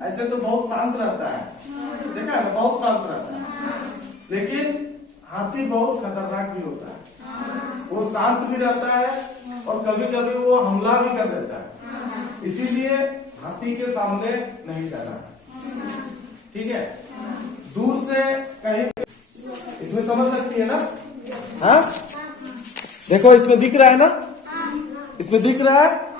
ऐसे तो बहुत शांत रहता है, देखा है, बहुत शांत रहता है, लेकिन हाथी बहुत खतरनाक भी होता है। वो शांत भी रहता है और कभी कभी वो हमला भी कर देता है, इसीलिए हाथी के सामने नहीं जाना, ठीक है। दूर से कहीं, इसमें समझ सकती है ना, हाँ देखो इसमें दिख रहा है ना, इसमें दिख रहा है,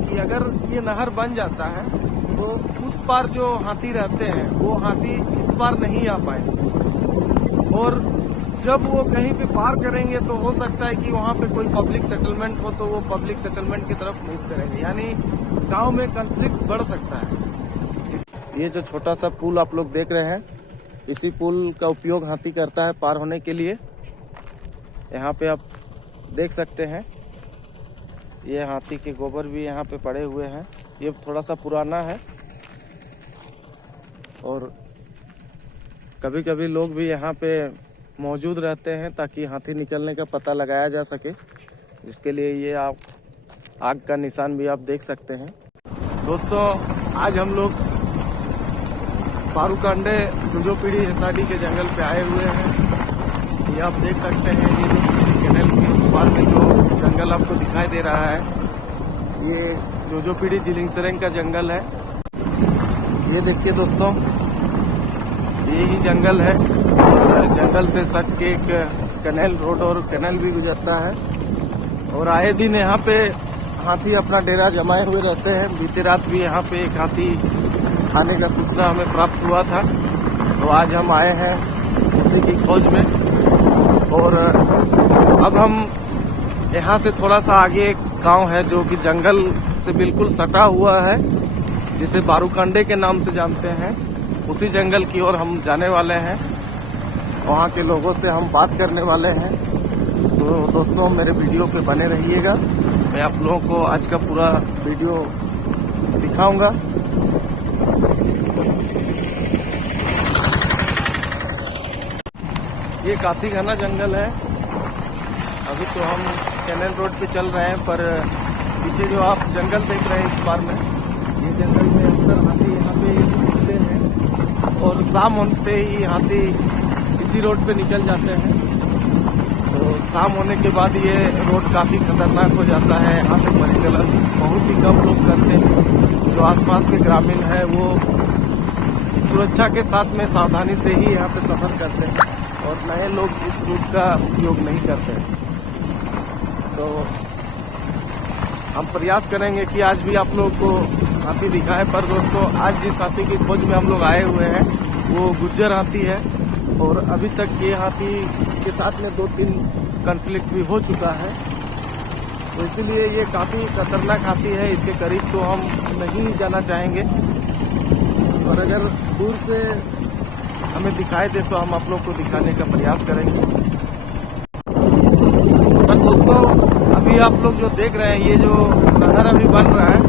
कि अगर ये नहर बन जाता है तो उस पार जो हाथी रहते हैं वो हाथी इस पार नहीं आ पाएंगे, और जब वो कहीं पे पार करेंगे तो हो सकता है कि वहाँ पे कोई पब्लिक सेटलमेंट हो तो वो पब्लिक सेटलमेंट की तरफ मूव करेंगे, यानी गांव में कॉन्फ्लिक्ट बढ़ सकता है। ये जो छोटा सा पुल आप लोग देख रहे हैं, इसी पुल का उपयोग हाथी करता है पार होने के लिए। यहाँ पे आप देख सकते हैं ये हाथी के गोबर भी यहाँ पे पड़े हुए हैं। ये थोड़ा सा पुराना है और कभी कभी लोग भी यहाँ पे मौजूद रहते हैं ताकि हाथी निकलने का पता लगाया जा सके, जिसके लिए ये आप आग का निशान भी आप देख सकते हैं। दोस्तों, आज हम लोग बारूकांडे जोजोपीड़ी हेसाडी के जंगल पे आए हुए हैं। ये आप देख सकते हैं, ये जो कैनाल के उस पार में जो जंगल आपको दिखाई दे रहा है, ये जोजोपीड़ी जिलिंगसरंग का जंगल है। ये देखिए दोस्तों, ये ही जंगल है और जंगल से सट के एक कैनाल रोड और कैनाल भी गुजरता है, और आए दिन यहाँ पे हाथी अपना डेरा जमाए हुए रहते हैं। बीते रात भी यहाँ पे एक हाथी आने का सूचना हमें प्राप्त हुआ था, तो आज हम आए हैं उसी की खोज में। और अब हम यहाँ से थोड़ा सा आगे एक गांव है जो कि जंगल से बिल्कुल सटा हुआ है, जिसे बारूकांडे के नाम से जानते हैं। उसी जंगल की ओर हम जाने वाले हैं, वहाँ के लोगों से हम बात करने वाले हैं। तो दोस्तों, मेरे वीडियो पे बने रहिएगा, मैं आप लोगों को आज का पूरा वीडियो दिखाऊंगा। ये काफी घना जंगल है। अभी तो हम कैनल रोड पे चल रहे हैं, पर पीछे जो आप जंगल देख रहे हैं इस बार में, ये जंगल में अक्सर हाथी यहाँ पे घूमते हैं और शाम होते ही हाथी इसी रोड पे निकल जाते हैं। तो शाम होने के बाद ये रोड काफी खतरनाक हो जाता है। यहाँ से परिचालन बहुत ही कम लोग करते हैं। जो आसपास के ग्रामीण है वो सुरक्षा के साथ में सावधानी से ही यहाँ पे सफर करते हैं, और नए लोग इस रूट का उपयोग नहीं करते हैं। तो हम प्रयास करेंगे कि आज भी आप लोगों को हाथी दिखाए। पर दोस्तों, आज जिस हाथी की खोज में हम लोग आए हुए हैं वो गुज्जर हाथी है, और अभी तक ये हाथी के साथ में 2-3 कॉन्फ्लिक्ट भी हो चुका है। तो इसीलिए ये काफ़ी खतरनाक हाथी है, इसके करीब तो हम नहीं जाना चाहेंगे, और अगर दूर से हमें दिखाई दे तो हम आप लोग को दिखाने का प्रयास करेंगे। पर दोस्तों, अभी आप लोग जो देख रहे हैं, ये जो नहर अभी बन रहा है,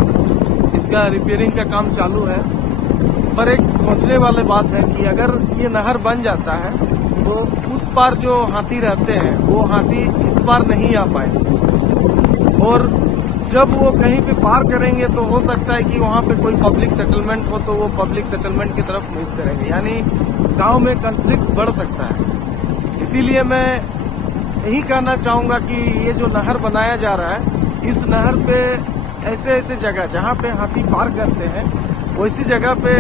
इसका रिपेयरिंग का काम चालू है। पर एक सोचने वाली बात है कि अगर ये नहर बन जाता है तो उस पार जो हाथी रहते हैं वो हाथी इस पार नहीं आ पाएंगे, और जब वो कहीं पे पार करेंगे तो हो सकता है कि वहाँ पे कोई पब्लिक सेटलमेंट हो तो वो पब्लिक सेटलमेंट की तरफ मूव करेंगे, यानी गांव में कॉन्फ्लिक्ट बढ़ सकता है। इसीलिए मैं यही कहना चाहूंगा कि ये जो नहर बनाया जा रहा है, इस नहर पे ऐसे ऐसे जगह जहाँ पे हाथी पार करते हैं, वैसी जगह पे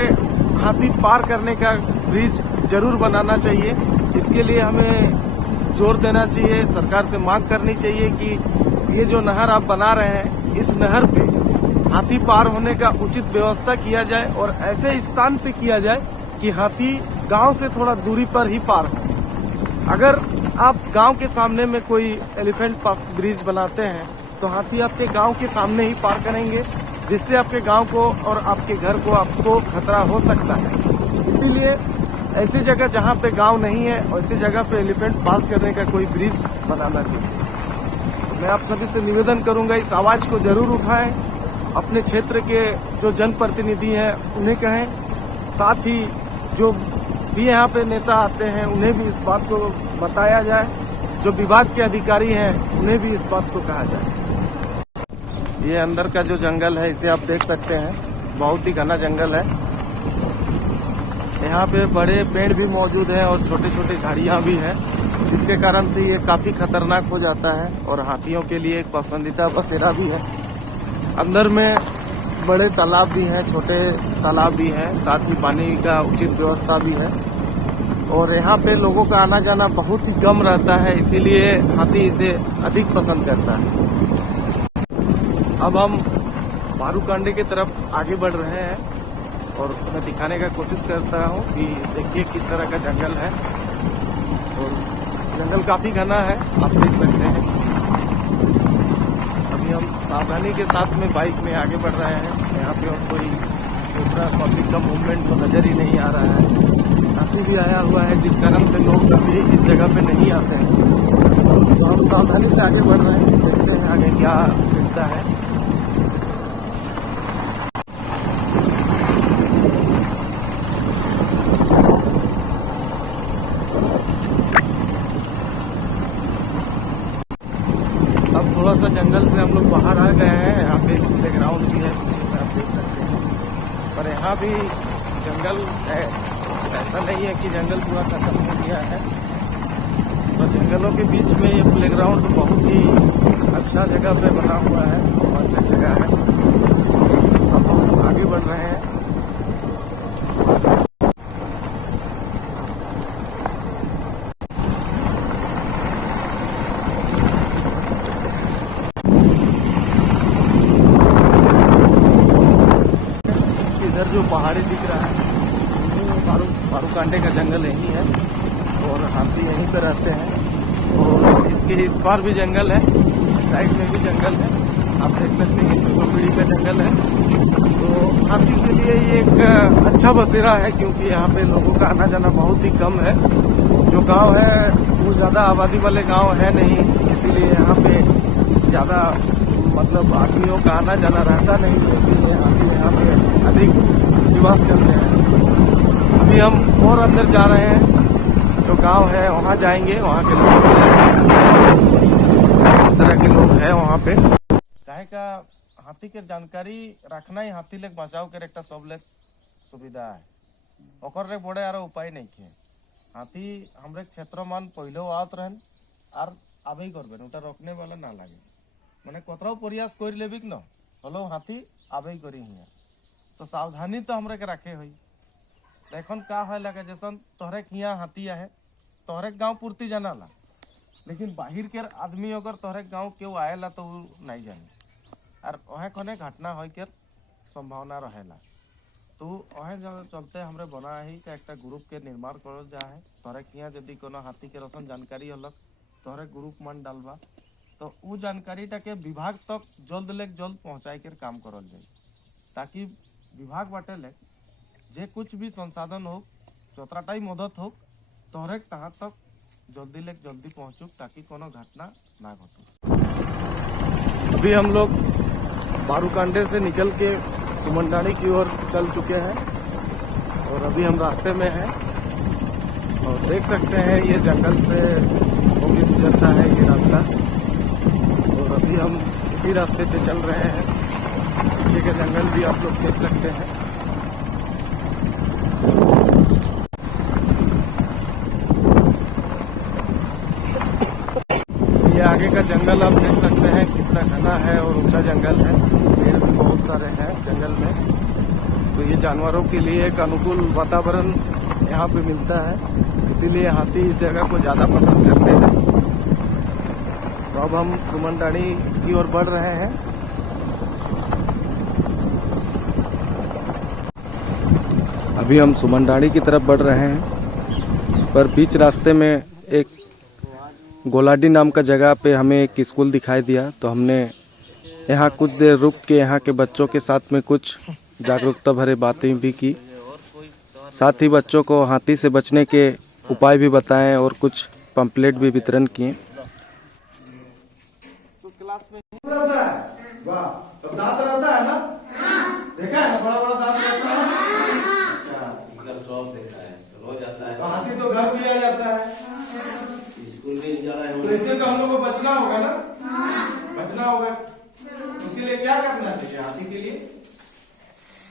हाथी पार करने का ब्रिज जरूर बनाना चाहिए। इसके लिए हमें जोर देना चाहिए, सरकार से मांग करनी चाहिए कि ये जो नहर आप बना रहे हैं, इस नहर पे हाथी पार होने का उचित व्यवस्था किया जाए, और ऐसे स्थान पे किया जाए कि हाथी गांव से थोड़ा दूरी पर ही पार हो। अगर आप गांव के सामने में कोई एलिफेंट पास ब्रिज बनाते हैं तो हाथी आपके गांव के सामने ही पार करेंगे। जिससे आपके गांव को और आपके घर को आपको खतरा हो सकता है। इसीलिए ऐसी जगह जहां पे गांव नहीं है, ऐसी जगह पे एलिफेंट पास करने का कोई ब्रिज बनाना चाहिए। मैं आप सभी से निवेदन करूंगा, इस आवाज को जरूर उठाएं, अपने क्षेत्र के जो जनप्रतिनिधि हैं उन्हें कहें, साथ ही जो भी यहाँ पे नेता आते हैं उन्हें भी इस बात को बताया जाए, जो विभाग के अधिकारी हैं उन्हें भी इस बात को कहा जाए। ये अंदर का जो जंगल है इसे आप देख सकते हैं, बहुत ही घना जंगल है। यहाँ पे बड़े पेड़ भी मौजूद हैं और छोटे छोटे झाड़ियाँ भी हैं, जिसके कारण से ये काफी खतरनाक हो जाता है और हाथियों के लिए एक पसंदीदा बसेरा भी है। अंदर में बड़े तालाब भी हैं, छोटे तालाब भी हैं, साथ ही पानी का उचित व्यवस्था भी है और यहाँ पे लोगों का आना जाना बहुत ही कम रहता है, इसीलिए हाथी इसे अधिक पसंद करता है। अब हम बारूकांडे की तरफ आगे बढ़ रहे हैं और मैं दिखाने का कोशिश करता हूँ कि देखिए किस तरह का जंगल है और जंगल काफी घना है, आप देख सकते हैं। अभी हम सावधानी के साथ में बाइक में आगे बढ़ रहे हैं। यहाँ पे और कोई दूसरा पब्लिक का मूवमेंट तो नजर ही नहीं आ रहा है। हाथी भी आया हुआ है, जिस कारण से लोग अभी इस जगह पे नहीं आते हैं। तो हम सावधानी से आगे बढ़ रहे हैं, देखते हैं आगे क्या मिलता है। अब थोड़ा सा जंगल से हम लोग बाहर आ गए हैं। यहाँ पे प्लेग्राउंड भी है, आप देख सकते हैं, पर यहाँ भी जंगल है, ऐसा नहीं है कि जंगल पूरा खत्म हो गया है। तो जंगलों के बीच में ये प्लेग्राउंड बहुत ही अच्छा जगह पे बना हुआ है, बहुत अच्छी जगह है। अब हम आगे बढ़ रहे हैं। जो पहाड़ी दिख रहा है बारूकांडे का जंगल यही है और हाथी यहीं पर रहते हैं और इसके इस पार भी जंगल है, साइड में भी जंगल है, आप देख सकते हैं। पीढ़ी का जंगल है, तो हाथी के लिए ये एक अच्छा बसेरा है, क्योंकि यहाँ पे लोगों का आना जाना बहुत ही कम है। जो गांव है वो ज्यादा आबादी वाले गांव है नहीं, इसीलिए यहाँ पे ज्यादा मतलब आदमियों का आना जाना रहता नहीं, इसीलिए हाथी यहाँ पे अधिक निवास करते हैं। अभी हम और अंदर जा रहे हैं, जो गांव है वहाँ जाएंगे, वहाँ के लोग इस तरह के लोग हैं वहाँ पे। चाहे का हाथी के जानकारी रखना ही हाथी लेक बचाव के एक सब सुविधा है, ओकर बड़े यार उपाय नहीं है। हाथी हमरे क्षेत्र मान पहले आवत रहन और आबे करबेन, उटा रोकने वाला ना लगे, मैंने कतराओ प्रयास कर लेबिक न हलो हाथी आबे करी हिया। तो सावधानी तो हमरे के रखे हुई। देखन का है लगे जैसन तोहरे हिया हाथी है, तोहरे गांव पूर्ति जाना ला, लेकिन बाहर के आदमी अगर तोहरे गांव केव आएला तो नहीं जाने और वह कने घटना हो के संभावना रहेला। तो वह चलते हमरे बना ही का एक ग्रुप के निर्माण कर जाए। तोहरे हिया यदि कोनो हाथी के रसन जानकारी हलक तोहरे ग्रुप मन डालबा, तो वो जानकारी के विभाग तक जल्द ले जल्द पहुँचाए के काम करल जाए, ताकि विभाग बाटे ले जे कुछ भी संसाधन हो जोतराटाई मदद हो तोहरे तहाँ तक जल्दी ले जल्दी पहुँचू, ताकि कोनो घटना ना घटू। अभी हम लोग बारूकांडे से निकल के सुमनडाणी की ओर चल चुके हैं और अभी हम रास्ते में हैं और देख सकते हैं ये जंगल से होके गुजरता है ये रास्ता। अभी हम इसी रास्ते पे चल रहे हैं, पीछे के जंगल भी आप लोग देख सकते हैं। ये आगे का जंगल आप देख सकते हैं कितना घना है और ऊंचा जंगल है, पेड़ भी बहुत सारे हैं जंगल में। तो ये जानवरों के लिए एक अनुकूल वातावरण यहाँ पे मिलता है, इसीलिए हाथी इस जगह को ज्यादा पसंद करते हैं। तो अब हम सुमनडाणी की ओर बढ़ रहे हैं। अभी हम सुमनडाणी की तरफ बढ़ रहे हैं, पर बीच रास्ते में एक गोलाडी नाम का जगह पे हमें एक स्कूल दिखाई दिया, तो हमने यहाँ कुछ देर रुक के यहाँ के बच्चों के साथ में कुछ जागरूकता भरे बातें भी की। साथ ही बच्चों को हाथी से बचने के उपाय भी बताएं और कुछ पंपलेट भी वितरण किए। तो क्लास में रहता है, वाह, तो दांत रहता है ना? देखा है ना, बड़ा बड़ा दांत रहता है। देखा है, रोज आता है। तो हाथी तो घर भी आ जाता है, स्कूल भी जा रहा है। तो इससे तो हम लोग को बचना होगा ना, बचना होगा। उसके लिए क्या करना चाहिए? हाथी के लिए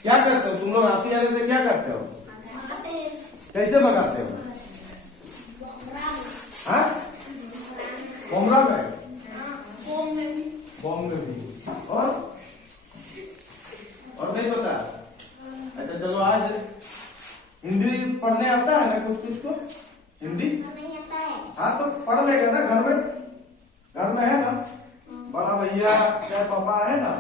क्या करते हो तुम लोग? हाथी आने से क्या करते हो? कैसे भगाते हो? कोमरा में, बॉम्ब में भी, और नहीं पता? अच्छा चलो, आज हिंदी पढ़ने आता है ना कुछ को? हिंदी हाँ, तो पढ़ लेगा ना घर में है ना? बड़ा भैया क्या पापा है ना,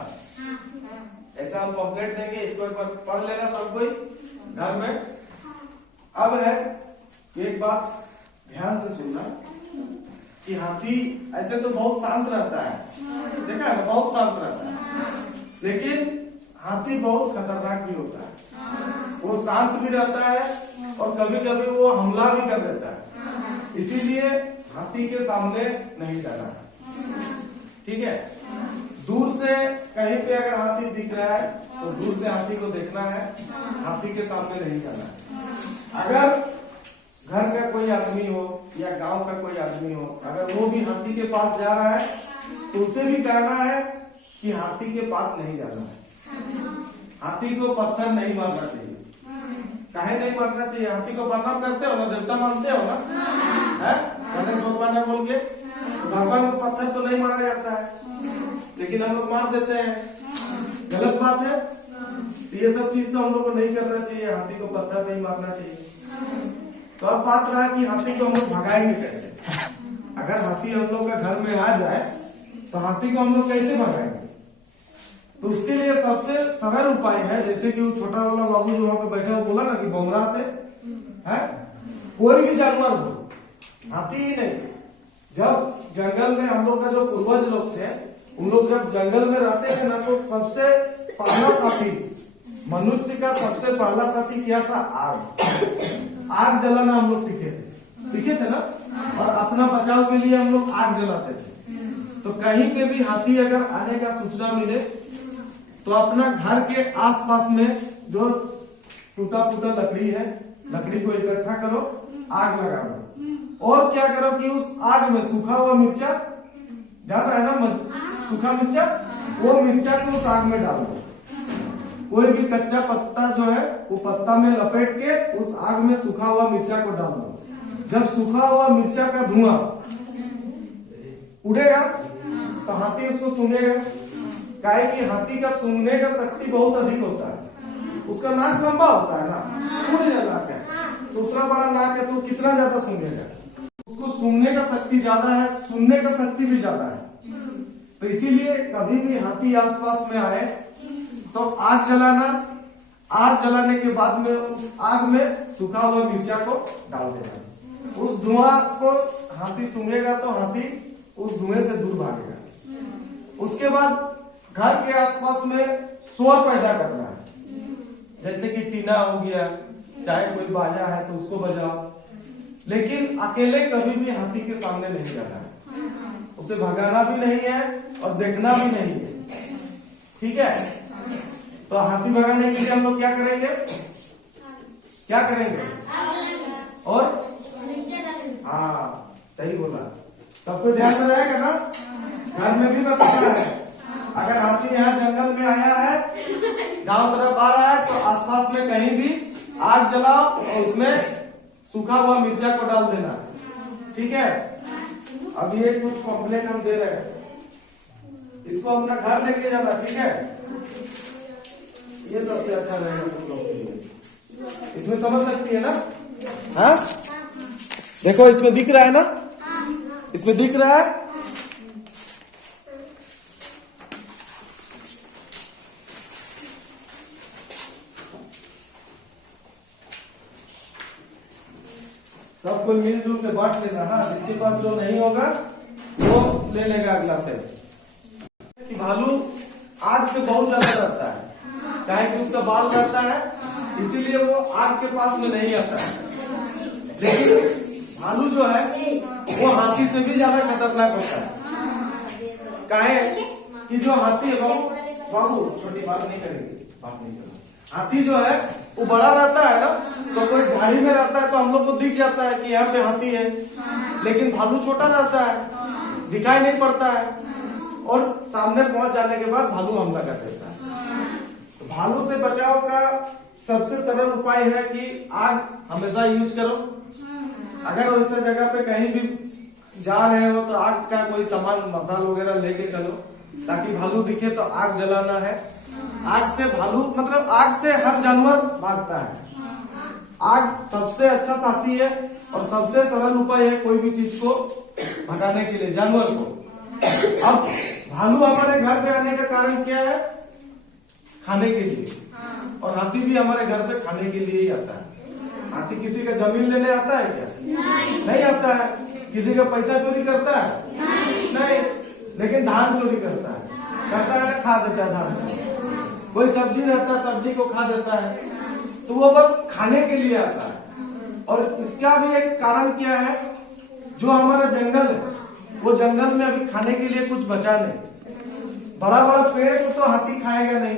ऐसा हम पॉम्पलेट देंगे, इसको एक बार पढ़ लेना सब कोई घर में। अब है एक बात ध्यान से सुनना कि हाथी ऐसे तो बहुत शांत रहता है, देखा है, बहुत शांत रहता है, लेकिन हाथी बहुत खतरनाक भी होता है। वो शांत भी रहता है और कभी कभी वो हमला भी कर देता है। इसीलिए हाथी के सामने नहीं जाना, ठीक है? दूर से कहीं पे अगर हाथी दिख रहा है तो दूर से हाथी को देखना है, हाथी के सामने नहीं जाना है। अगर घर का कोई आदमी हो या गांव का कोई आदमी हो, अगर वो भी हाथी के पास जा रहा है तो उसे भी कहना है कि हाथी के पास नहीं जाना है। हाथी को पत्थर नहीं मारना चाहिए। काहे नहीं मारना चाहिए? हाथी को प्रणाम करते हो ना, देवता मानते हो ना, है? गणेश भगवान ने बोल के भगवान को पत्थर तो नहीं मारा जाता है, लेकिन हम लोग मार देते हैं। गलत बात है। ये सब चीज तो हम लोग को नहीं करना चाहिए। हाथी को पत्थर नहीं मारना चाहिए। तो अब बात रहा कि हाथी को हम लोग भगाएंगे कैसे? अगर हाथी हम लोग के घर में आ जाए तो हाथी को हम लोग कैसे भगाएंगे? तो उसके लिए सबसे सरल उपाय है, जैसे कि वो छोटा वाला बाबू जो वहां पे बैठा हुआ बोला ना कि बोमरा से, है? कोई भी जानवर हो, हाथी ही नहीं। जब जंगल में हम लोग का जो पूर्वज लोग थे, उन लोग जब जंगल में रहते थे ना, तो सबसे पहला साथी, मनुष्य का सबसे पहला साथी क्या था? आग जलाना हम लोग सीखे थे ना, और अपना बचाव के लिए हम लोग आग जलाते थे। तो कहीं पे भी हाथी अगर आने का सूचना मिले तो अपना घर के आसपास में जो टूटा फूटा लकड़ी है, लकड़ी को इकट्ठा करो, आग लगा दो, और क्या करो कि उस आग में सूखा हुआ मिर्चा, जान रहा है ना, सूखा मिर्चा, वो मिर्चा को उस आग में डाल दो। कोई भी कच्चा पत्ता जो है वो पत्ता में लपेट के उस आग में सूखा हुआ मिर्चा को डाल दो। जब सूखा हुआ मिर्चा का धुआं उड़ेगा तो हाथी उसको सूंघेगा। काहे कि हाथी का सूंघने का शक्ति बहुत अधिक होता है। उसका नाक लंबा होता है ना, नाक है, दूसरा बड़ा नाक है, तो कितना ज्यादा सूंघेगा? उसको सूंघने का शक्ति ज्यादा है, सुनने का शक्ति भी ज्यादा है। तो इसीलिए कभी भी हाथी आसपास में आए तो आग जलाना, आग जलाने के बाद में उस आग में सूखा हुआ मिर्चा को डाल देना। उस धुआं को हाथी सूंघेगा तो हाथी उस धुएं से दूर भागेगा। उसके बाद घर के आसपास में शोर पैदा करना है, जैसे कि टीना हो गया, चाहे कोई बाजा है तो उसको बजाओ, लेकिन अकेले कभी भी हाथी के सामने नहीं जाना है। उसे भगाना भी नहीं है और देखना भी नहीं है, ठीक है? तो हाथी भगाने के लिए हम लोग क्या करेंगे? और हाँ, सही बोला। सबको ध्यान में रहेगा ना, घर में भी बताना है। अगर हाथी यहाँ जंगल में आया है, गांव तरफ आ रहा है, तो आसपास में कहीं भी आग जलाओ और उसमें सूखा हुआ मिर्चा को डाल देना, ठीक है? अब ये कुछ कॉम्प्लेट हम दे रहे हैं, इसको अपना घर लेके जाना, ठीक है? ये सबसे अच्छा रहेगा तुम लोग के लिए। इसमें समझ सकती है ना? हाँ, देखो इसमें दिख रहा है ना, इसमें दिख रहा है। सबको मिलजुल के बांट लेना। हाँ, जिसके पास जो नहीं होगा वो ले लेगा अगला से। भालू आग से बहुत ज्यादा डरता है, चाहे कि उसका बाल रहता है, इसीलिए वो आग के पास में नहीं आता है। लेकिन भालू जो है वो हाथी से भी ज्यादा खतरनाक होता है। काहे कि जो हाथी है, बाबू छोटी बात नहीं करेंगे, बात नहीं करेंगे। हाथी जो है वो बड़ा रहता है ना, तो कोई झाड़ी में रहता है तो हम लोग को दिख जाता है कि यहाँ पे हाथी है। लेकिन भालू छोटा रहता है, दिखाई नहीं पड़ता है, और सामने पहुंच जाने के बाद भालू हमला कर देता है। भालू से बचाव का सबसे सरल उपाय है कि आग हमेशा यूज करो। अगर वैसे जगह पे कहीं भी जा रहे हो तो आग का कोई सामान, मसाल वगैरह लेके चलो, ताकि भालू दिखे तो आग जलाना है। आग से भालू मतलब आग से हर जानवर भागता है। आग सबसे अच्छा साथी है और सबसे सरल उपाय है कोई भी चीज को भगाने के लिए, जानवर को। अब भालू हमारे घर पे आने का कारण क्या है? खाने के लिए। और हाथी भी हमारे घर पे खाने के लिए ही आता है। हाथी किसी का जमीन लेने आता है क्या? नहीं आता है। किसी का पैसा चोरी करता है? नहीं। लेकिन धान चोरी करता है ना, खा देता है धान। कोई सब्जी रहता है, सब्जी को खा देता है। तो वो बस खाने के लिए आता है। और इसका भी एक कारण क्या है? जो हमारा जंगल है, वो जंगल में अभी खाने के लिए कुछ बचा नहीं। बड़ा बड़ा पेड़ को तो हाथी खाएगा नहीं,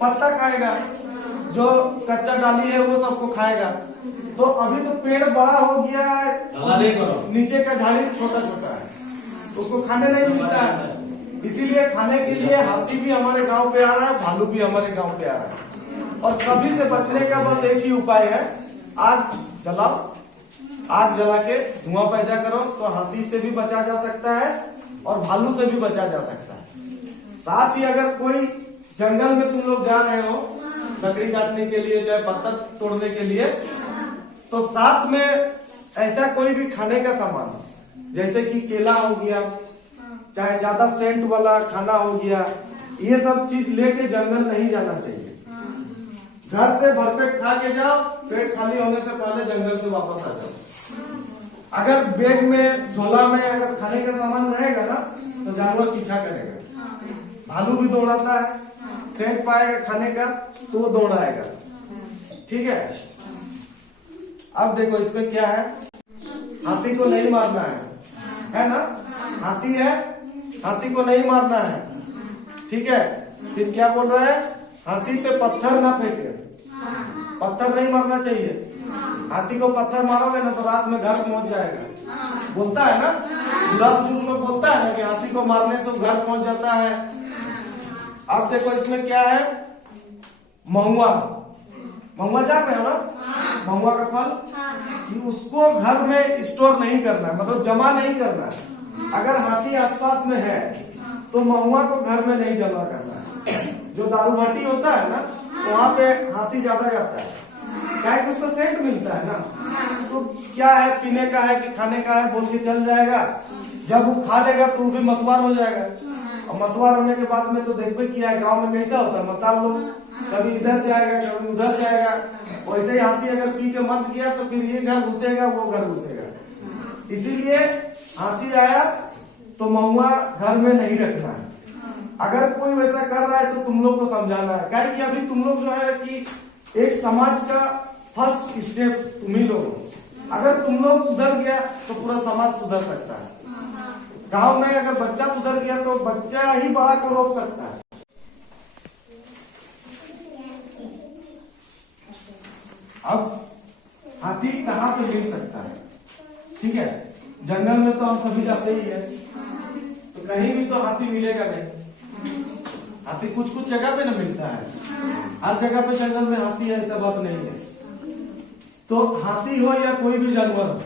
पत्ता खाएगा, जो कच्चा डाली है वो सबको खाएगा। तो अभी तो पेड़ बड़ा हो गया है, नीचे का झाड़ी छोटा छोटा है, उसको खाने नहीं मिलता है। इसीलिए खाने के लिए हाथी भी हमारे गांव पे आ रहा है, भालू भी हमारे गांव पे आ रहा है। और सभी से बचने का बस एक ही उपाय है, आग जलाओ। आग जला के धुआं पैदा करो तो हाथी से भी बचा जा सकता है और भालू से भी बचा जा सकता है। साथ ही अगर कोई जंगल में तुम लोग जा रहे हो लकड़ी काटने के लिए, चाहे पत्ता तोड़ने के लिए, तो साथ में ऐसा कोई भी खाने का सामान, जैसे कि केला हो गया, चाहे ज्यादा सेंट वाला खाना हो गया, ये सब चीज लेके जंगल नहीं जाना चाहिए। घर से भरपेट खा के जाओ, पेट खाली होने से पहले जंगल से वापस आ जाओ। अगर बैग में, झोला में अगर खाने का सामान रहेगा ना, तो जानवर पीछा करेगा। भालू भी दौड़ाता है, सेंट पाएगा खाने का तो वो दौड़ाएगा। ठीक है। अब देखो इसमें क्या है, हाथी को नहीं मारना है ना? हाथी है, हाथी को नहीं मारना है। ठीक है। फिर क्या बोल रहा है? हाथी पे पत्थर ना फेंके, पत्थर नहीं मारना चाहिए। हाथी को पत्थर मारोगे ना तो रात में घर पहुंच जाएगा। बोलता है ना, बुरा बुजुर्ग लोग बोलता है ना कि हाथी को मारने से घर पहुंच जाता है। अब देखो इसमें क्या है, महुआ। महुआ जान रहे हो ना? महुआ का फल, कि उसको घर में स्टोर नहीं करना है, मतलब जमा नहीं करना है। अगर हाथी आसपास में है तो महुआ को घर में नहीं जमा करना है। जो दारू भाटी होता है ना, वहाँ पे हाथी ज्यादा जाता है, क्या है कि उसको सेंट मिलता है ना। तो क्या है, पीने का है कि खाने का है बोल के चल जाएगा। जब वो खा लेगा तो वो भी मतवार हो जाएगा। और मतवार होने के बाद में तो देखते किया है गाँव में कैसा होता है, मताल लोग कभी इधर जाएगा कभी उधर जाएगा। वैसे ही हाथी अगर पी के मत गया तो फिर ये घर घुसेगा वो घर घुसेगा। इसीलिए हाथी आया तो महुआ घर में नहीं रखना है। अगर कोई वैसा कर रहा है तो तुम लोग को समझाना है, क्या कि अभी तुम लोग जो है कि एक समाज का फर्स्ट स्टेप तुम ही लोग हो। अगर तुम लोग सुधर गया तो पूरा समाज सुधर सकता है। गांव में अगर बच्चा सुधर गया तो बच्चा ही बड़ा को रोक सकता है। अब हाथी कहाँ पे मिल सकता है? ठीक है, जंगल में तो हम सभी जाते ही है, तो कहीं भी तो हाथी मिलेगा नहीं। हाथी कुछ कुछ जगह पे ना मिलता है, हर जगह पे जंगल में हाथी है ऐसा बात नहीं है। तो हाथी हो या कोई भी जानवर हो,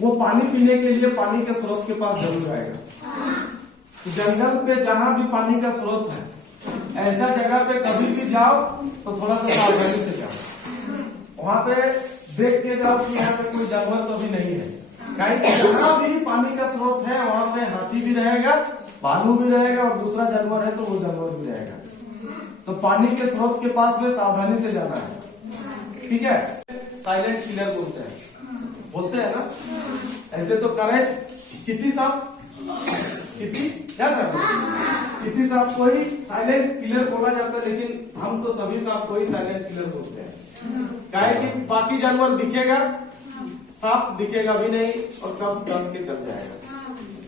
वो पानी पीने के लिए पानी के स्रोत के पास जरूर आएगा। तो जंगल पे जहां भी पानी का स्रोत है, ऐसा जगह पे कभी भी जाओ तो थोड़ा सा सावधानी से जाओ। वहां पे देख के जाओ कि यहाँ पे कोई जानवर तो भी नहीं है। जहाँ भी पानी का स्रोत है वहां पे हाथी भी रहेगा, भालू भी रहेगा और दूसरा जानवर है तो वो जानवर भी रहेगा। तो पानी के स्रोत के पास में सावधानी से जाना है। ठीक है। साइलेंट किलर बोलते हैं ना, ऐसे तो करें। चिट्टी साहब, चिट्टी क्या करते हैं? चींटी सांप को ही साइलेंट किलर बोला जाता है, लेकिन हम तो सभी सांप को ही साइलेंट किलर बोलते हैं। काहे कि बाकी जानवर दिखेगा, सांप दिखेगा भी नहीं और कब दस के चल जाएगा।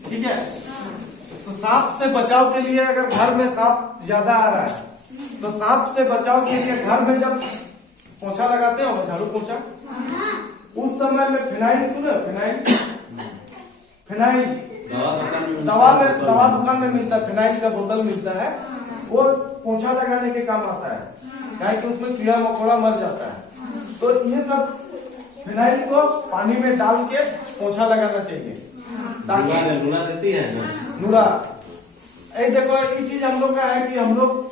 ठीक है, तो सांप से बचाव के लिए अगर घर में सांप ज्यादा आ रहा है तो सांप से बचाव के लिए घर में जब पोछा लगाते हो, झाड़ू पोछा, उस समय में फिनाइल, सुनो फिनाइल दवा दुकान में मिलता है, फिनाइल का बोतल मिलता है, वो पोछा लगाने के काम आता है, क्या कि उसमें कीड़ा मकोड़ा मर जाता है। तो ये सब फिनाइल को पानी में डाल के पोछा लगाना चाहिए ताकि नूरा देती है नूरा। देखो ये चीज हम लोग का है कि हम लोग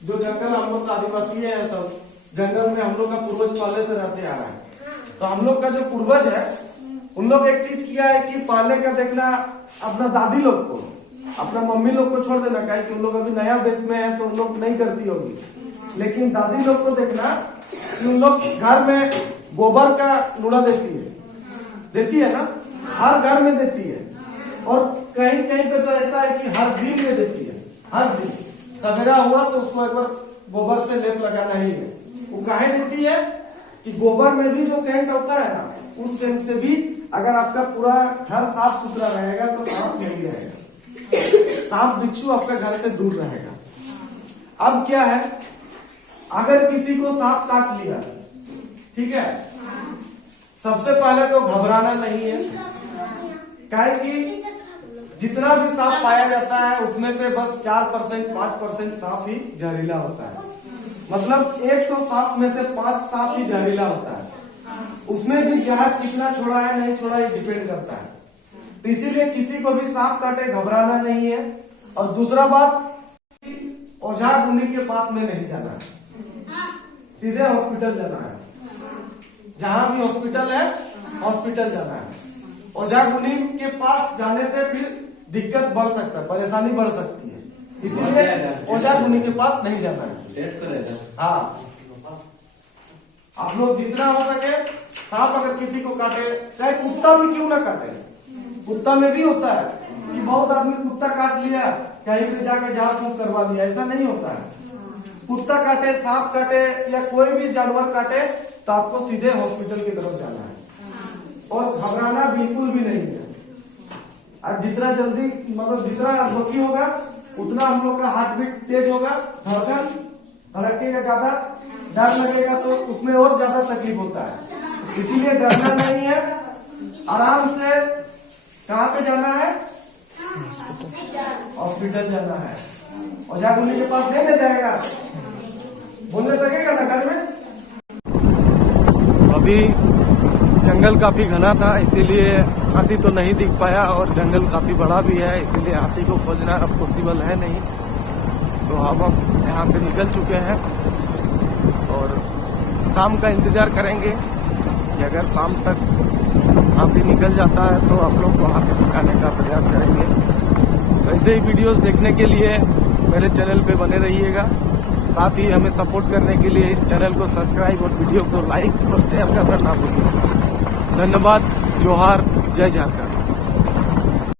जो जंगल, हम लोग का आदिवासी है, सब जंगल में हम लोग का पूर्वज पहले से रहते आ रहा है। तो हम लोग का जो पूर्वज है उन लोग एक चीज किया है कि पहले का देखना, अपना दादी लोग को, अपना मम्मी लोग को छोड़ देना, क्या कि उन लोग अभी नया बेच में है तो उन लोग नहीं करती होगी, लेकिन दादी लोग को देखना कि उन लोग घर में गोबर का नूरा देती है ना, हर घर में देती है। और कहीं कहीं पे तो ऐसा है कि हर दिन में देती है, हर दिन सवेरा हुआ तो उसको एक बार गोबर से लेप लगाना ही है। वो काहे देती है कि गोबर में भी जो सेंट होता है ना, उस सेंट से भी अगर आपका पूरा घर साफ सुथरा रहेगा तो सांप नहीं रहेगा, सांप बिच्छू आपका घर से दूर रहेगा। अब क्या है, अगर किसी को सांप काट लिया, ठीक है, सबसे पहले तो घबराना नहीं है, काहे कि जितना भी सांप पाया जाता है उसमें से बस 4% 5% सांप ही जहरीला होता है। मतलब 100 सांप में से 5 सांप ही जहरीला होता है। उसमें भी जहर कितना छोड़ा है नहीं छोड़ा ये डिपेंड करता है। तो इसीलिए किसी को भी सांप काटे घबराना नहीं है। और दूसरा बात, ओझा गुनी के पास में नहीं जाना है, सीधे हॉस्पिटल जाना है। जहां भी हॉस्पिटल है, हॉस्पिटल जाना है। ओझा गुनी के पास जाने से फिर दिक्कत बढ़ सकता है, परेशानी बढ़ सकती है, इसीलिए ओझा गुनी के पास नहीं जाना है। हाँ, आप लोग जितना हो सके, सांप अगर किसी को काटे, चाहे कुत्ता भी क्यों ना काटे, कुत्ता में भी होता है कि बहुत आदमी कुत्ता काट लिया, कहीं पे जाके झाड़ फूंक करवा लिया, ऐसा नहीं होता है। कुत्ता काटे, सांप काटे या कोई भी जानवर काटे तो आपको सीधे हॉस्पिटल की तरफ जाना है और घबराना बिल्कुल भी नहीं है। और जितना जल्दी, मतलब जितना नजदीकी होगा उतना हम लोग का हार्ट बीट तेज होगा, धड़कन धड़केगा ज्यादा, डर लगेगा तो उसमें और ज्यादा तकलीफ होता है। इसीलिए डरना नहीं है, आराम से कहाँ पे जाना है, हॉस्पिटल जाना है। ओझा गुनी के पास नहीं ले जाएगा, बोलने सकेगा ना घर में। अभी जंगल काफी घना था, इसीलिए हाथी तो नहीं दिख पाया और जंगल काफी बड़ा भी है, इसीलिए हाथी को खोजना अब पॉसिबल है नहीं। तो अब हम यहाँ से निकल चुके हैं और शाम का इंतजार करेंगे कि अगर शाम तक हाथी निकल जाता है तो आप लोग को हाथी दिखाने का प्रयास करेंगे। वैसे ही वीडियोस देखने के लिए मेरे चैनल पे बने रहिएगा, साथ ही हमें सपोर्ट करने के लिए इस चैनल को सब्सक्राइब और वीडियो को लाइक और शेयर करना ना भूलिएगा। धन्यवाद, जोहार, जय झारखंड।